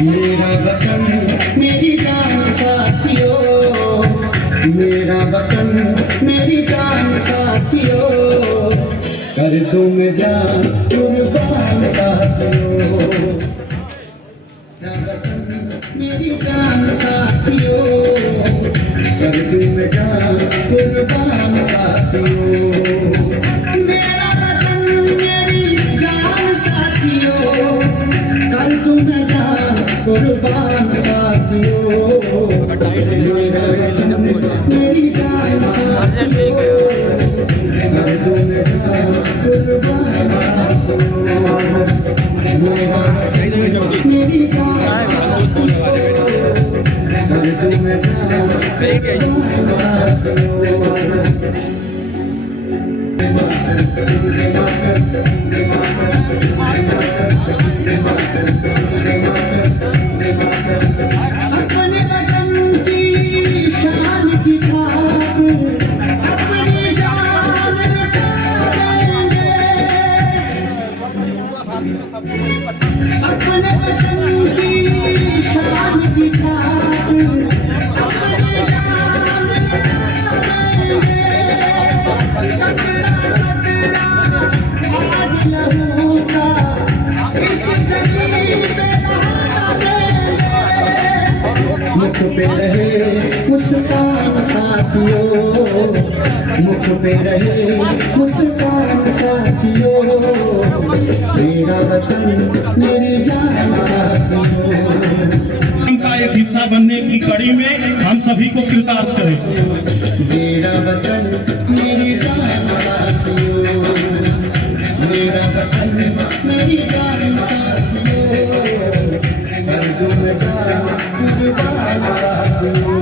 मेरा वतन मेरी जान साथियों, मेरा वतन मेरी जान साथियों, कर दूं मैं जान कुर्बान साथियों। मेरा वतन मेरी जान साथियों, कर दूं मैं जान कुर्बान साथियों। मेरा वतन मेरी जान साथियों, कर दूं मैं जान कुर्बान साथियों। मेरा वतन मेरी जान साथियों, कर दूं मैं जान कुर्बान साथियों। मेरा वतन मेरी जान साथियों, कर दूं मैं जान कुर्बान साथियों। अपने वतन की शान की खातिर अपनी जान लुटा देंगे, अपने वतन की शान की खातिर अपनी जान लुटा देंगे। टकरा टकरा आज लहू का इस जमीन पे बहा देंगे। मुख पे रहे मुस्कान साथियों, मुख पे रहे मुस्कान साथियों, मेरा वतन मेरी जान साथियों। का एक हिस्सा बनने की कड़ी में हम सभी को कृतार्थ करें। मेरा वतन मेरी जान साथियों, मेरा वतन मेरी जान साथियों, कर दूं मैं जान कुर्बान साथियों।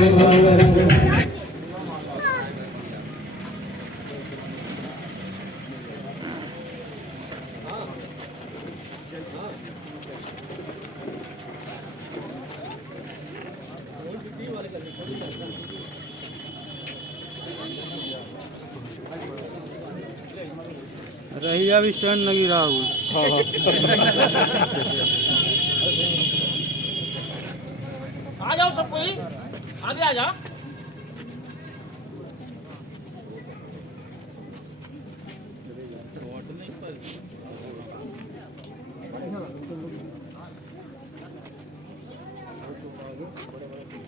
रहिया भी स्टैंड लगी रहा हूँ। आ जाओ सब कोई आगे आ जा।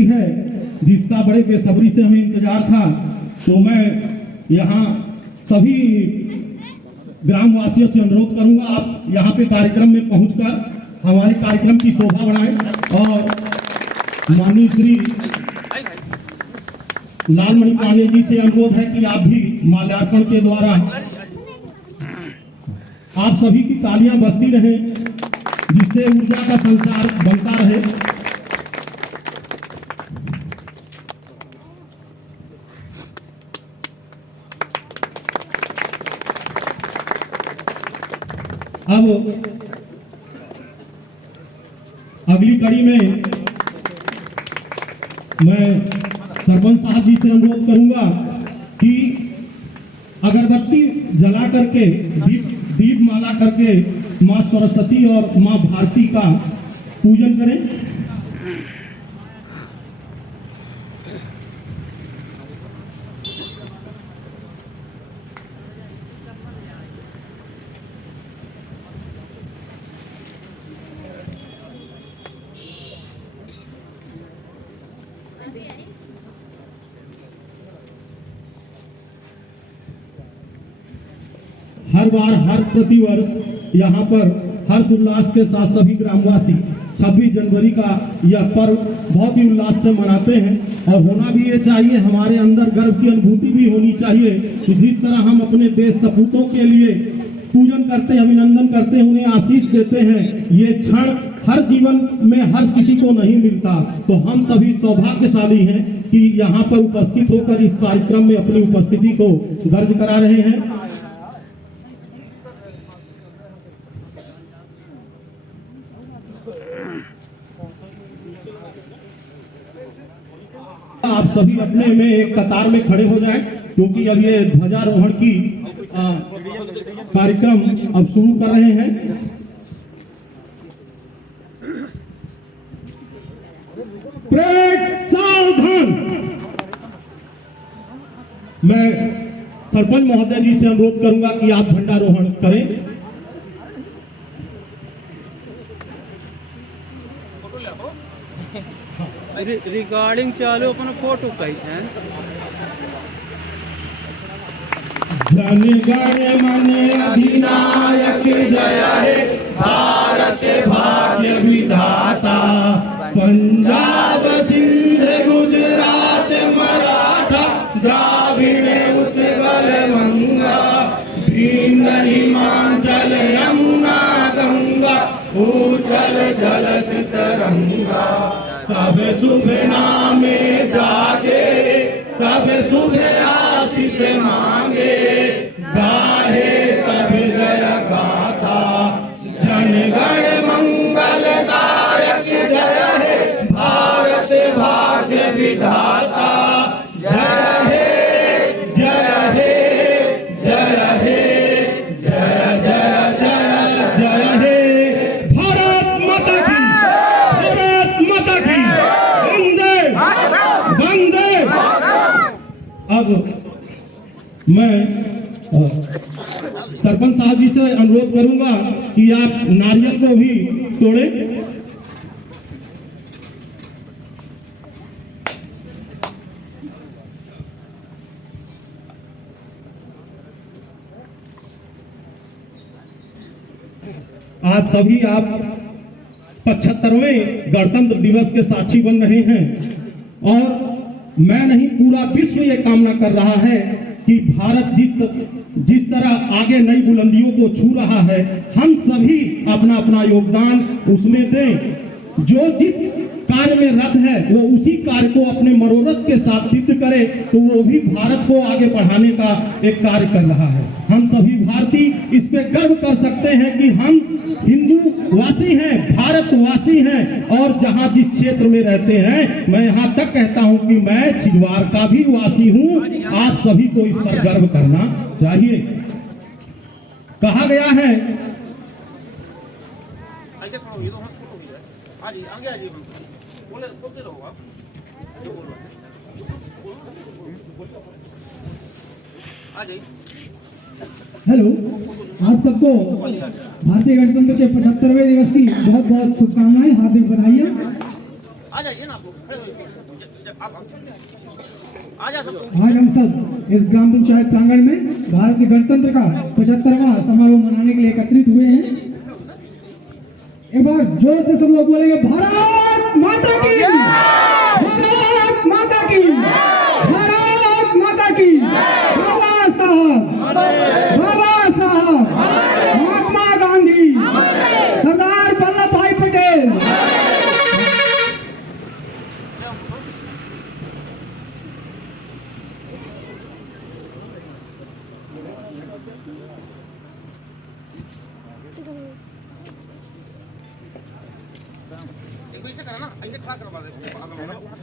है जिसका बड़े बेसब्री से हमें इंतजार था, तो मैं यहाँ सभी ग्रामवासियों से अनुरोध करूंगा, आप यहाँ पे कार्यक्रम में पहुंचकर हमारे कार्यक्रम की शोभा बढ़ाएं और माननीय श्री लालमणि पांडे जी से अनुरोध है कि आप भी माल्यार्पण के द्वारा आप सभी की तालियां बजती रहें, जिससे ऊर्जा का संचार बनता रहे। अब अगली कड़ी में मैं सरपंच साहब जी से अनुरोध करूंगा कि अगरबत्ती जला करके दीप माला करके माँ सरस्वती और माँ भारती का पूजन करें। हर बार हर प्रतिवर्ष यहाँ पर हर्ष उल्लास के साथ सभी ग्रामवासी 26 जनवरी का यह पर्व बहुत ही उल्लास से मनाते हैं, और होना भी ये चाहिए। हमारे अंदर गर्व की अनुभूति भी होनी चाहिए कि जिस तरह हम अपने देश सपूतों के लिए पूजन करते हैं, अभिनंदन करते हैं, उन्हें आशीष देते हैं, ये क्षण हर जीवन में हर किसी को नहीं मिलता। तो हम सभी सौभाग्यशाली हैं कि यहाँ पर उपस्थित होकर इस कार्यक्रम में अपनी उपस्थिति को दर्ज करा रहे हैं। आप सभी अपने में एक कतार में खड़े हो जाएं, क्योंकि अब ये ध्वजारोहण की कार्यक्रम अब शुरू कर रहे हैं। परेड सावधान। मैं सरपंच महोदय जी से अनुरोध करूंगा कि आप झंडारोहण करें। रिकॉर्डिंग चालू अपन फोटो कही थे। जन गण मन अधिनायक जय हे भारत भाग्य विधाता, पंजाब सिंध गुजरात मराठा द्राविड़ उत्कल गंगा, भीम हिमाचल यमुना गंगा, उछल जलत तरंगा। तब शुभ नामे जागे, तब शुभ आशीष मांगे, गाहे तब जय गाथा। जन गण मंगलदायक जय हे भारत भाग्य विधाता, जय हे जय हे जय हे जय जय जय जय हे। भारत माता की, भारत माता की, वंदे वंदे। अब मैं सरपंच साहब जी से अनुरोध करूंगा कि आप नारियल को भी तोड़ें। आज सभी आप 75वें गणतंत्र दिवस के साक्षी बन रहे हैं और मैं नहीं पूरा विश्व ये कामना कर रहा है कि भारत जिस तरह आगे नई बुलंदियों को छू रहा है, हम सभी अपना अपना योगदान उसमें दें। जो जिस कार्य में रत है वो उसी कार्य को अपने मनोरथ के साथ सिद्ध करे, तो वो भी भारत को आगे बढ़ाने का एक कार्य कर रहा है। हम सभी भारतीय इस पे गर्व कर सकते हैं कि हम हिंदू वासी हैं, भारतवासी हैं और जहां जिस क्षेत्र में रहते हैं, मैं यहां तक कहता हूं कि मैं छिंदवाड़ का भी वासी हूं। आप सभी को इस पर गर्व करना चाहिए। कहा गया है हेलो, आप सबको भारतीय गणतंत्र के 75वें दिवस की बहुत बहुत शुभकामनाएं, हार्दिक बधाइयां। आज हम सब इस ग्राम पंचायत प्रांगण में भारत के गणतंत्र का 75वां समारोह मनाने के लिए एकत्रित हुए हैं। एक बार जोर से सब लोग बोलेंगे, भारत माता की, भारत माता की, भारत माता की। बाबा साहब, बाबा साहब, महात्मा गांधी, सरदार वल्लभ भाई पटेल। ऐसे करा ना, ऐसे खड़ा करवा दे,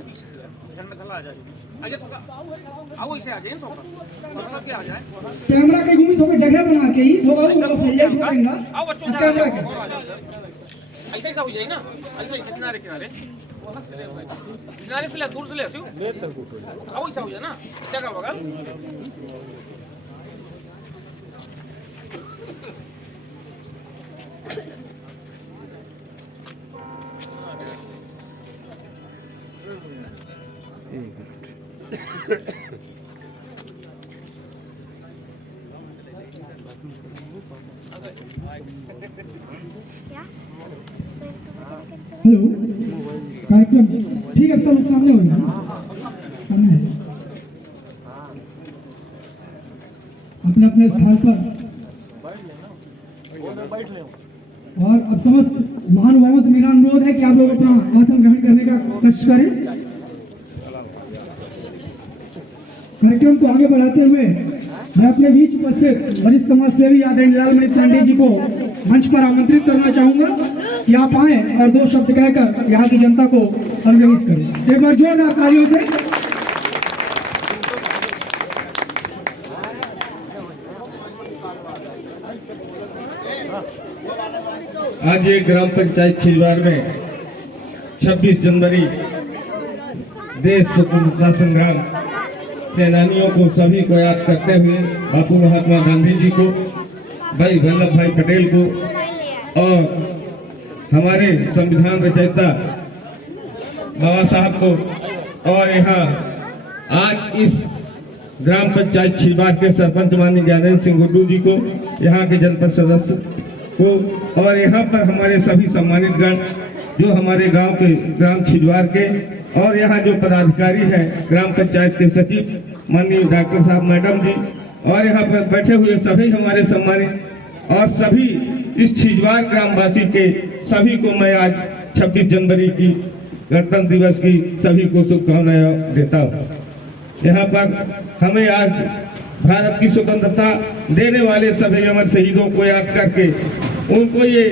पीछे से ध्यान में थला आ जाए। आगे तो आओ, ऐसे आ जाए तो सब के आ जाए। कैमरा के घूमी थोड़ा जगह बना के ही थोड़ा फैलिया छोड़ेंगे। आओ बच्चों, कैमरा के ऐसे ऐसा हो जाए ना, ऐसे ऐसे किनारे किनारे किनारे से ले, दूर से ले आसियो। आओ ऐसा हो जाए ना, ऐसा का बगल। हेलो, कार्यक्रम ठीक है, सब लोग सामने हो गए, सामने अपने अपने स्थान पर। और अब समस्त महानुभावों से मेरा अनुरोध है कि आप लोग अपना आसन ग्रहण करने का कष्ट करें। कार्यक्रम को आगे बढ़ाते हुए मैं अपने बीच उपस्थित वरिष्ठ समाज सेवी आदरणीय लालमणि पांडे जी को मंच पर आमंत्रित करना चाहूंगा कि आप आए और दो शब्द कहकर यहाँ की जनता को अवगत करें। एक बार जोरदार तालियों से। आज ये ग्राम पंचायत छिंदवाड़ में 26 जनवरी देश स्वतंत्रता संग्राम सेनानियों को सभी को याद करते हुए बापू महात्मा गांधी जी को, भाई वल्लभ भाई पटेल को और हमारे संविधान रचयिता बाबा साहब को, और यहाँ आज इस ग्राम पंचायत छिलवार के सरपंच माननीय ज्ञानेंद्र सिंह गुड्डू जी को, यहाँ के जनपद सदस्य को, और यहाँ पर हमारे सभी सम्मानित गण जो हमारे गांव के ग्राम छिलवार के, और यहाँ जो पदाधिकारी हैं ग्राम पंचायत के सचिव माननीय डॉक्टर साहब मैडम जी, और यहाँ पर बैठे हुए सभी हमारे सम्मानित और सभी इस छिलवार ग्रामवासी के सभी को मैं आज 26 जनवरी की गणतंत्र दिवस की सभी को शुभकामनाएं देता हूँ। यहाँ पर हमें आज भारत की स्वतंत्रता देने वाले सभी अमर शहीदों को याद करके उनको ये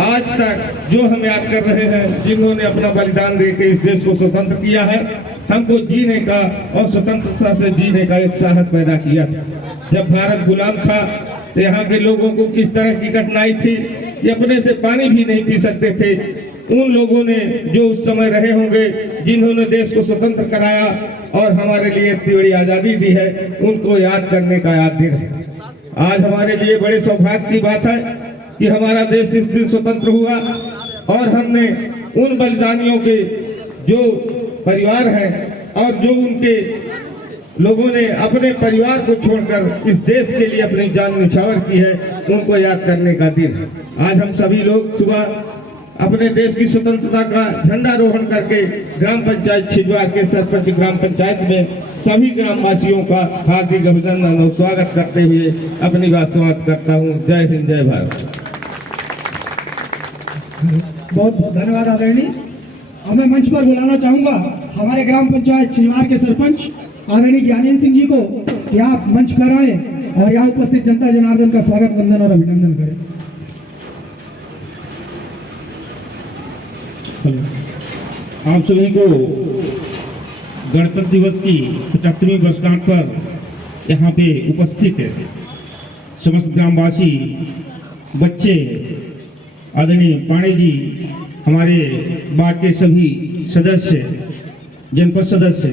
आज तक जो हम याद कर रहे हैं, जिन्होंने अपना बलिदान देकर इस देश को स्वतंत्र किया है, हमको जीने का और स्वतंत्रता से जीने का एक साहस पैदा किया। जब भारत गुलाम था तो यहाँ के लोगों को किस तरह की कठिनाई थी, ये अपने से पानी भी नहीं पी सकते थे। उन लोगों ने जो उस समय रहे होंगे, जिन्होंने देश को स्वतंत्र कराया और हमारे लिए इतनी बड़ी आजादी दी है, उनको याद करने का याद दिन है। आज हमारे लिए बड़े सौभाग्य की बात है कि हमारा देश इस दिन स्वतंत्र हुआ और हमने उन बलिदानियों के जो परिवार हैं और जो उनके लोगों ने अपने परिवार को छोड़कर इस देश के लिए अपनी जान निछावर की है, उनको याद करने का दिन है। आज हम सभी लोग सुबह अपने देश की स्वतंत्रता का झंडारोहण करके ग्राम पंचायत छिलवार के सरपंच ग्राम पंचायत में सभी ग्रामवासियों का हार्दिक अभिनंदन और स्वागत करते हुए अपनी बात समाप्त करता हूँ। जय हिंद, जय भारत। बहुत बहुत धन्यवाद आदरणीय। अब मैं मंच पर बुलाना चाहूंगा हमारे ग्राम पंचायत छिलवार के सरपंच आदरणीय ज्ञानेंद्र सिंह जी को कि आप मंच पर आए और यहाँ उपस्थित जनता जनार्दन का स्वागत वंदन और अभिनंदन करें। आप सभी को गणतंत्र दिवस की 75वीं वर्षगांठ पर यहाँ पे उपस्थित है समस्त ग्रामवासी, बच्चे, आदरणीय पांडे जी, हमारे वार्ड के सभी सदस्य, जनपद सदस्य,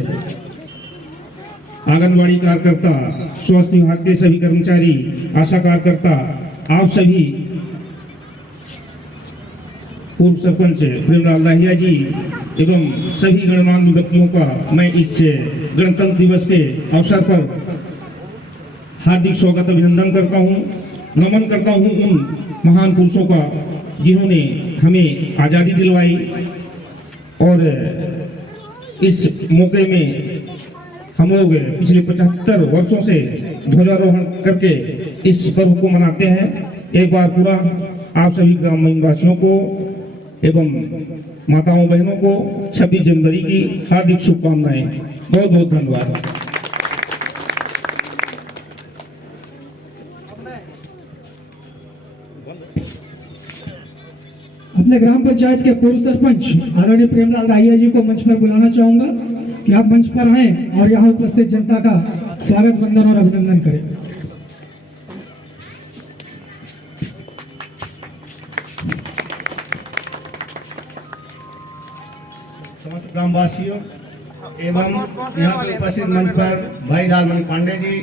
आंगनबाड़ी कार्यकर्ता, स्वास्थ्य विभाग के सभी कर्मचारी, आशा कार्यकर्ता, आप सभी पूर्व सरपंच प्रेमलाल दाहिया जी एवं सभी गणमान्य व्यक्तियों का मैं इस गणतंत्र दिवस के अवसर पर हार्दिक स्वागत अभिनंदन करता हूं, नमन करता हूं उन महान पुरुषों का जिन्होंने हमें आज़ादी दिलवाई और इस मौके में हम लोग पिछले 75 वर्षों से ध्वजारोहण करके इस पर्व को मनाते हैं। एक बार पूरा आप सभी ग्राम निवासियों को एवं माताओं बहनों को 26 जनवरी की हार्दिक शुभकामनाएं। बहुत बहुत धन्यवाद। अपने ग्राम पंचायत के पूर्व सरपंच आदरणीय प्रेमलाल दाहिया जी को मंच पर बुलाना चाहूंगा कि आप मंच पर आए और यहाँ उपस्थित जनता का स्वागत वंदन और अभिनंदन करें। समस्त ग्रामवासियों एवं यहाँ पे उपस्थित मंच पर भाई लालमणि पांडे जी,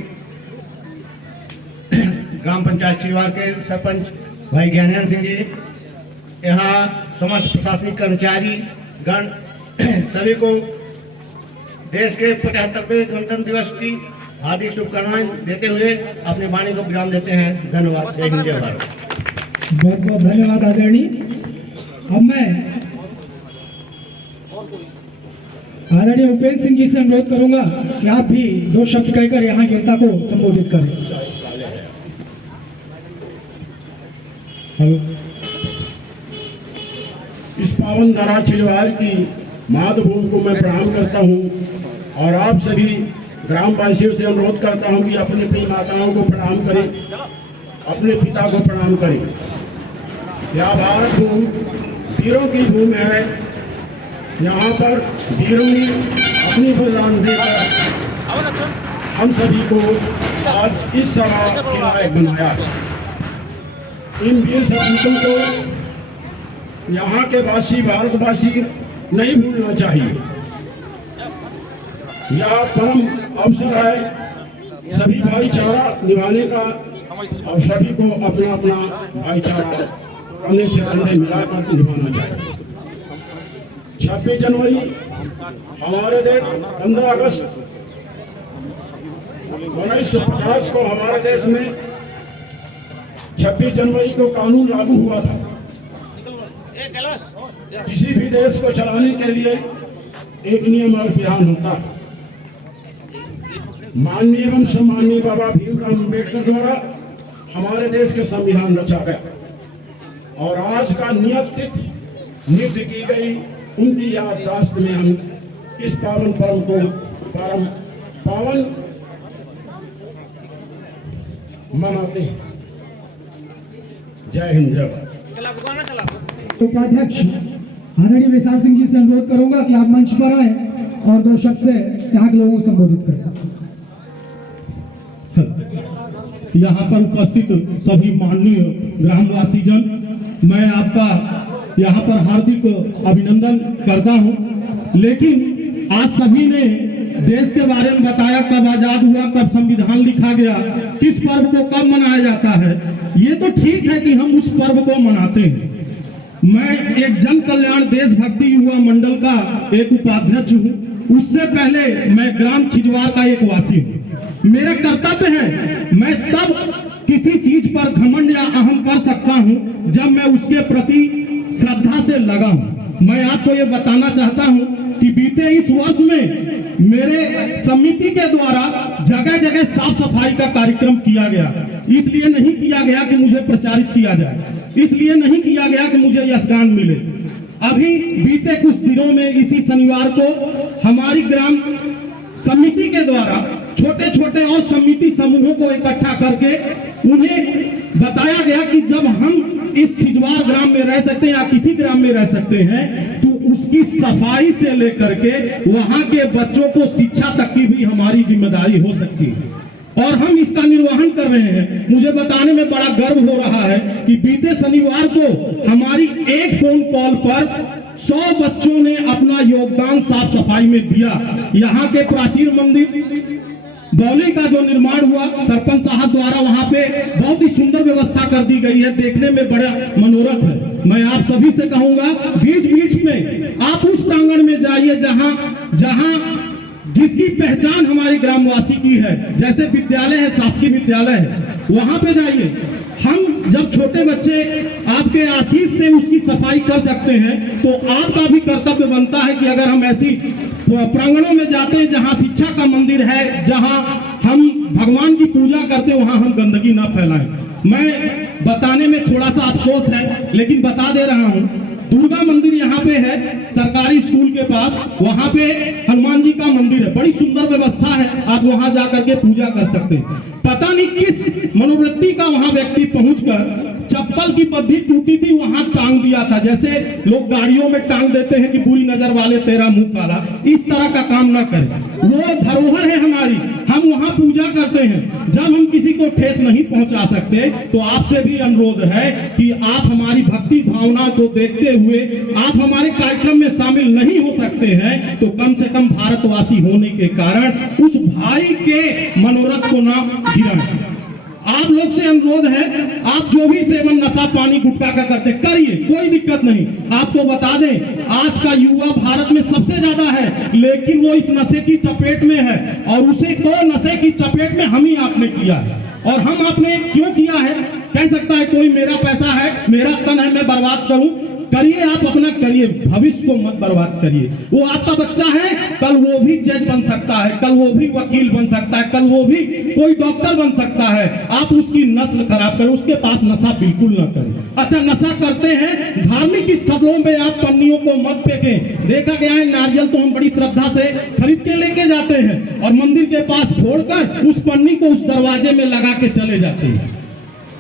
ग्राम पंचायत छिलवार के सरपंच भाई ज्ञानेंद्र सिंह जी, यहाँ समस्त प्रशासनिक कर्मचारी गण सभी को देश के 75वें गणतंत्र दिवस की हार्दिक शुभकामनाएं देते हुए अपनी वाणी को विराम देते हैं। धन्यवाद। जय हिंद, जय भारत। बहुत बहुत धन्यवाद आदरणीय। अब मैं आदरणीय उपेंद्र सिंह जी से अनुरोध करूंगा कि आप भी 2 शब्द कहकर यहाँ जनता को संबोधित करें। हेलो। इस पावन धरा छिलवार की मातृभूमि को मैं प्रणाम करता हूं और आप सभी ग्रामवासियों से अनुरोध करता हूं कि अपनी अपनी माताओं को प्रणाम करें, अपने पिता को प्रणाम करें। यह भारत भूमि वीरों की भूमि है। यहाँ पर वीरों ने अपनी बलिदान देकर हम सभी को आज इस सभा के लायक बनाया। इन वीर सपूतों को यहाँ के वासी, भारतवासी नहीं भूलना चाहिए। यह परम अवसर है सभी भाईचारा निभाने का और सभी को अपना अपना भाईचारा कंधे से कंधे मिलाकर निभाना चाहिए। 26 जनवरी हमारे देश, 15 अगस्त 1950 को हमारे देश में 26 जनवरी को कानून लागू हुआ था। किसी भी देश को चलाने के लिए एक नियम और विधान होता है। माननीय एवं सम्माननीय बाबा भीमराव अम्बेडकर द्वारा हमारे देश के संविधान रचा गया और आज का नियत तिथि नियुक्त की गई उनकी याददाश्त में हम इस पावन पर्व को पावन मनाते हैं। जय हिंद, जय भारत। उपाध्यक्ष आदरणीय विशाल सिंह जी से अनुरोध करूंगा कि आप मंच पर आए और 2 शब्द से यहाँ के लोगों को संबोधित करें। यहाँ पर उपस्थित सभी माननीय ग्रामवासी जन, मैं आपका यहाँ पर हार्दिक अभिनंदन करता हूँ। लेकिन आज सभी ने देश के बारे में बताया, कब आजाद हुआ, कब संविधान लिखा गया, किस पर्व को कब मनाया जाता है। ये तो ठीक है कि हम उस पर्व को मनाते हैं। मैं एक जन कल्याण देशभक्ति युवा मंडल का एक उपाध्यक्ष हूँ। उससे पहले मैं ग्राम छिजवार का एक वासी हूँ। मेरा कर्तव्य है, मैं तब किसी चीज पर घमंड या अहम कर सकता हूँ जब मैं उसके प्रति श्रद्धा से लगा हूँ। मैं आपको ये बताना चाहता हूँ कि बीते इस वर्ष में मेरे समिति के द्वारा जगह जगह साफ सफाई का कार्यक्रम किया गया। इसलिए नहीं किया गया कि मुझे प्रचारित किया जाए, इसलिए नहीं किया गया कि मुझे यशगान मिले। अभी बीते कुछ दिनों में इसी शनिवार को हमारी ग्राम समिति के द्वारा छोटे छोटे और समिति समूहों को इकट्ठा करके उन्हें बताया गया कि जब हम इस छिजवार ग्राम में रह सकते हैं या किसी ग्राम में रह सकते हैं तो उसकी सफाई से लेकर के वहां के बच्चों को शिक्षा तक की भी हमारी जिम्मेदारी हो सकती है और हम इसका निर्वहन कर रहे हैं। मुझे बताने में बड़ा गर्व हो रहा है कि बीते शनिवार को हमारी एक फोन कॉल पर 100 बच्चों ने अपना योगदान साफ सफाई में दिया। यहाँ के प्राचीन मंदिर बौली का जो निर्माण हुआ सरपंच साहब द्वारा, वहां पे बहुत ही सुंदर व्यवस्था कर दी गई है, देखने में बड़ा मनोरथ है। मैं आप सभी से कहूंगा बीच बीच में आप उस प्रांगण में जाइए जहां जहां जिसकी पहचान हमारी ग्रामवासी की है, जैसे विद्यालय है, शासकीय विद्यालय है, वहां पे जाइए। हम जब छोटे बच्चे आपके आशीष से उसकी सफाई कर सकते हैं तो आपका भी कर्तव्य बनता है कि अगर हम ऐसी प्रांगणों में जाते हैं जहां शिक्षा का मंदिर है, जहां हम भगवान की पूजा करते हैं, वहां हम गंदगी ना फैलाएं। मैं बताने में थोड़ा सा अफसोस है लेकिन बता दे रहा हूं, दुर्गा मंदिर यहाँ पे है सरकारी स्कूल के पास, वहां पे हनुमान जी का मंदिर है, बड़ी सुंदर व्यवस्था है, आप वहां जाकर के पूजा कर सकते हैं। पता नहीं किस मनोवृत्ति का वहां व्यक्ति पहुंचकर चप्पल की बद्धी टूटी थी वहां टांग दिया था। जैसे लोग गाड़ियों में टांग देते हैं कि बुरी नजर वाले तेरा मुंह काला, इस तरह का काम ना करें। वो धरोहर है हमारी, हम वहां पूजा करते हैं। जब हम किसी को ठेस नहीं पहुंचा सकते तो आपसे भी अनुरोध है कि आप हमारी भक्ति भावना को देखते हुए आप हमारे कार्यक्रम में शामिल नहीं हो सकते हैं तो कम से कम भारतवासी होने के कारण उस भाई के मनोरथ को ना गिराएं। आप लोग से अनुरोध है, आप जो भी सेवन नशा पानी गुटखा का करते करिए, कोई दिक्कत नहीं। आपको बता दें आज का युवा भारत में सबसे ज्यादा है लेकिन वो इस नशे की चपेट में है और उसे को नशे की चपेट में हम ही आपने किया है। और हम आपने क्यों किया है, कह सकता है कोई मेरा पैसा है, मेरा तन है, मैं बर्बाद करूं। करिए, आप अपना करिए, भविष्य को मत बर्बाद करिए। वो आपका बच्चा है, कल वो भी जज बन सकता है, कल वो भी वकील बन सकता है, कल वो भी कोई डॉक्टर बन सकता है। आप उसकी नस्ल खराब करें, उसके पास नशा बिल्कुल ना करें। अच्छा, नशा करते हैं, धार्मिक स्थलों में आप पन्नियों को मत फेंकें। देखा गया है नारियल तो हम बड़ी श्रद्धा से खरीद के लेके जाते हैं और मंदिर के पास फोड़कर उस पन्नी को उस दरवाजे में लगा के चले जाते हैं।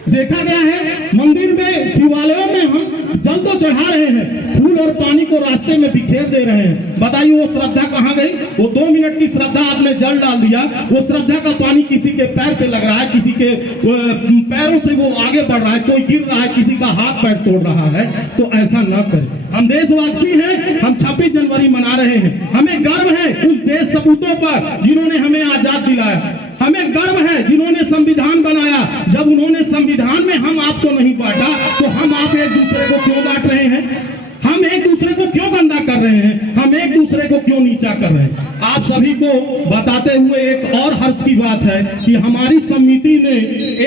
देखा गया है मंदिर में, शिवालयों में हम जल तो चढ़ा रहे हैं, फूल और पानी को रास्ते में बिखेर दे रहे हैं। बताइए वो श्रद्धा कहाँ गई? वो 2 मिनट की श्रद्धा आपने जल डाल दिया, वो श्रद्धा का पानी किसी के पैर पे लग रहा है, किसी के पैरों से वो आगे बढ़ रहा है, कोई गिर रहा है, किसी का हाथ पैर तोड़ रहा है। तो ऐसा ना करें। हम देशवासी हैं, हम 26 जनवरी दिवाली मना रहे हैं। हमें गर्व है उस देश सपूतों पर जिन्होंने हमें आजाद दिलाया। हमें गर्व है जिन्होंने संविधान बनाया। जब उन्होंने संविधान में हम आपको नहीं बांटा तो हम आप एक दूसरे को क्यों बांट रहे हैं? हम एक दूसरे को क्यों गंदा कर रहे हैं? हम एक दूसरे को क्यों नीचा कर रहे हैं? आप सभी को बताते हुए एक और हर्ष की बात है कि हमारी समिति ने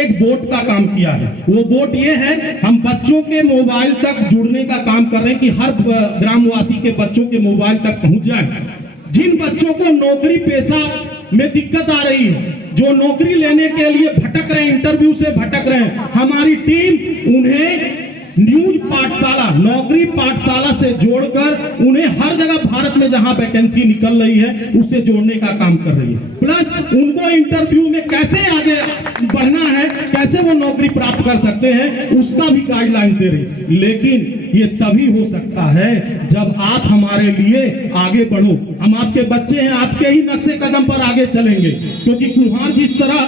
एक बोर्ड का काम किया है। वो बोर्ड ये है, हम बच्चों के मोबाइल तक जुड़ने का काम कर रहे हैं कि हर ग्रामवासी के बच्चों के मोबाइल तक पहुंच जाए। जिन बच्चों को नौकरी पेशा में दिक्कत आ रही है, जो नौकरी लेने के लिए भटक रहे हैं, इंटरव्यू से भटक रहे हैं, हमारी टीम उन्हें न्यूज पाठशाला, नौकरी पाठशाला से जोड़कर उन्हें हर जगह भारत में जहां वैकेंसी निकल रही है उससे जोड़ने का काम कर रही है। प्लस उनको इंटरव्यू में कैसे आगे बढ़ना है, कैसे वो नौकरी प्राप्त कर सकते हैं, उसका भी गाइडलाइन दे रही। लेकिन ये तभी हो सकता है जब आप हमारे लिए आगे बढ़ो। हम आपके बच्चे हैं, आपके ही नक्शे कदम पर आगे चलेंगे। क्योंकि कुम्हार जिस तरह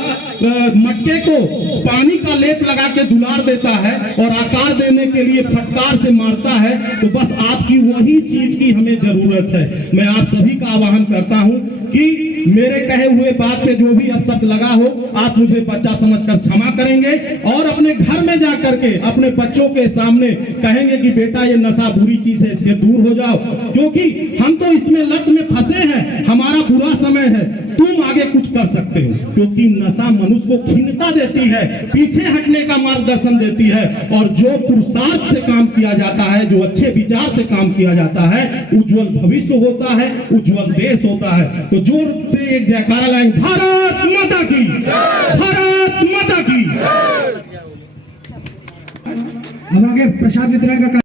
मटके को पानी का लेप लगा के दुलार देता है और आकार देने के लिए फटकार से मारता है, तो बस आपकी वही चीज की हमें जरूरत है। मैं आप सभी का आह्वान करता हूं कि मेरे कहे हुए बात पे जो भी अपशब्द लगा हो, आप मुझे बच्चा समझकर क्षमा करेंगे और अपने घर में जाकर के अपने बच्चों के सामने कहेंगे कि बेटा ये नशा बुरी चीज है, इससे दूर हो जाओ। क्योंकि हम तो इसमें लत में फंसे हैं, हमारा बुरा समय है, तुम आगे कुछ कर सकते हो। क्योंकि नशा मनुष्य को खिन्नता देती है, पीछे हटने का मार्गदर्शन देती है, और जो पुरुषार्थ से काम किया जाता है, जो अच्छे विचार से काम किया जाता है, उज्जवल भविष्य होता है, उज्जवल देश होता है। तो जोर से एक जयकारा लाएंगे, भारत माता की, भारत माता की। अब आगे प्रसाद वितरण का